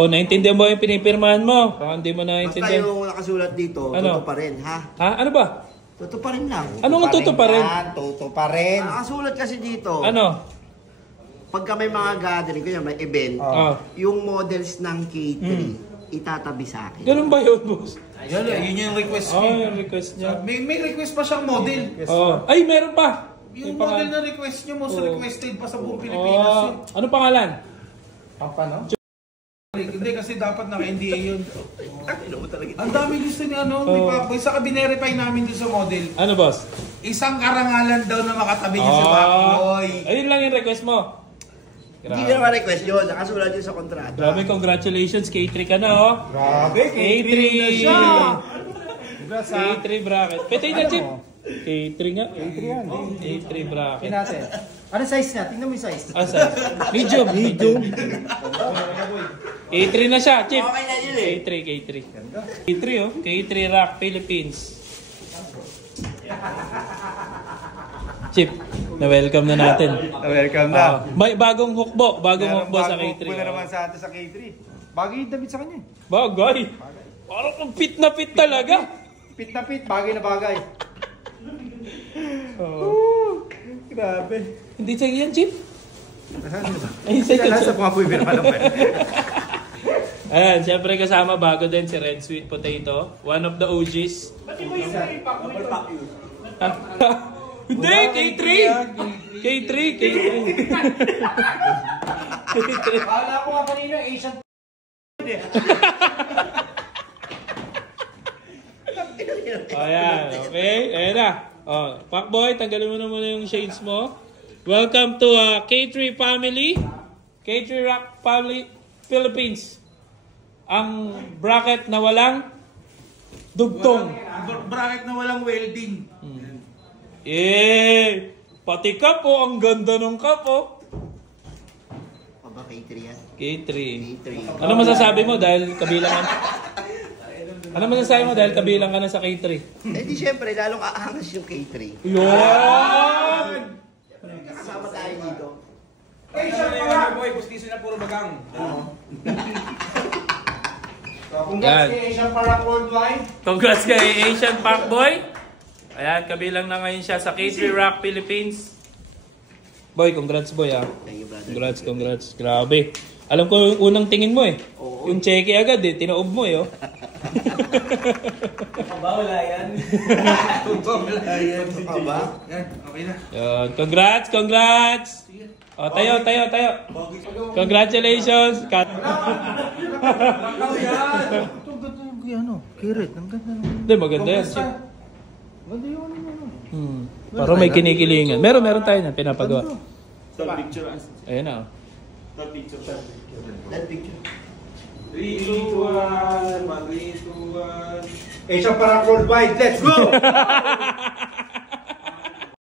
Oh, naintindihan mo yung pinipirmahan mo? Baka hindi mo naintindihan. Basta yung nakasulat dito, ano? totoo pa rin, ha? Ha? Ano ba? Totoo pa rin lang. Ano nga totoo pa rin? Totoo pa rin. Nakasulat kasi dito. Ano? Pagka may mga gathering, kaya may event, yung models ng K3, itatabi sa akin. Ganun ba yun, boss? Yun yung request niya. Yung request niya. May request pa siyang model. Ay, meron pa! Yung model na request niya, most requested pa sa buong Pilipinas. Ano pangalan? Pampano? Hindi kasi dapat naka-NDA yun. Ang dami gusto ni ni Pacboy. Saka binerify namin dun sa model. Ano, boss? Isang karangalan daw na makatabi niya si Pacboy. Ayun lang yung request mo. Hindi ko naman request yun. Nakasulat yun sa kontrata. Grabe, congratulations. K3 ka na, oh. Grabe, K3 na siya. K3 bracket. Petay na, Chip. K3 nga. K3 yan. K3 bracket. Natin. Ano size niya? Tingnan mo yung size. Asa? Medium. K3 na siya, Chip. Okay na yun eh. K3. K3, oh. K3 Rock Philippines. Chip, na-welcome na natin. Welcome na. May bagong hukbo. Bagong hukbo sa K3. Bagong naman sa atin sa K3. Bagay yung damit sa kanya. Bagay. Parang kung fit na fit talaga. Fit na fit. Bagay na bagay. Grabe. Hindi sa'yo yan, Chip? Ay, Nasa Pacboy naman naman. Ayan, siyempre kasama bago din si Red Sweet Potato. One of the OGs. Hindi, K3! K3. Kala ko nga kanina, Asian Ayan, okay. Ayan na. Pacboy, tanggalin mo na muna yung shades mo. Welcome to K3 family. K3 Rock Family Philippines. Ang bracket na walang dugtong. Bracket na walang welding. Pati cup po. Ang ganda ng cup po. Aba, K3 yan. K3. K3. Ano masasabi mo dahil kabilang ka? Ano masasabi mo dahil kabilang ka na sa K3? Eh di syempre, lalong aangas yung K3. Yun! Kasama tayo dito. Boy, gustiso na puro bagang. Yan. Congrats kay Asian Park Worldwide. Congrats kay Asian Pacboy. Ayan, kabilang na ngayon siya sa K3 Rock Philippines. Boy, congrats boy ah. Thank you, brother. Congrats. Grabe. Alam ko yung unang tingin mo eh. Oo. Yung cheque agad eh, tinaob mo eh oh. Wala yan. Aba? Yan, okay na. Yan. Congrats! Oh, tayo. Congratulations! Cut. Ito ganda yung kirit. Ang ganda naman. Hindi, maganda yan. Chip. Ganda yung Parang may kinikilingan. Meron tayo na pinapagawa. Ayan na oh. That picture. 3, 2, 1. Asian Park Worldwide. Let's go!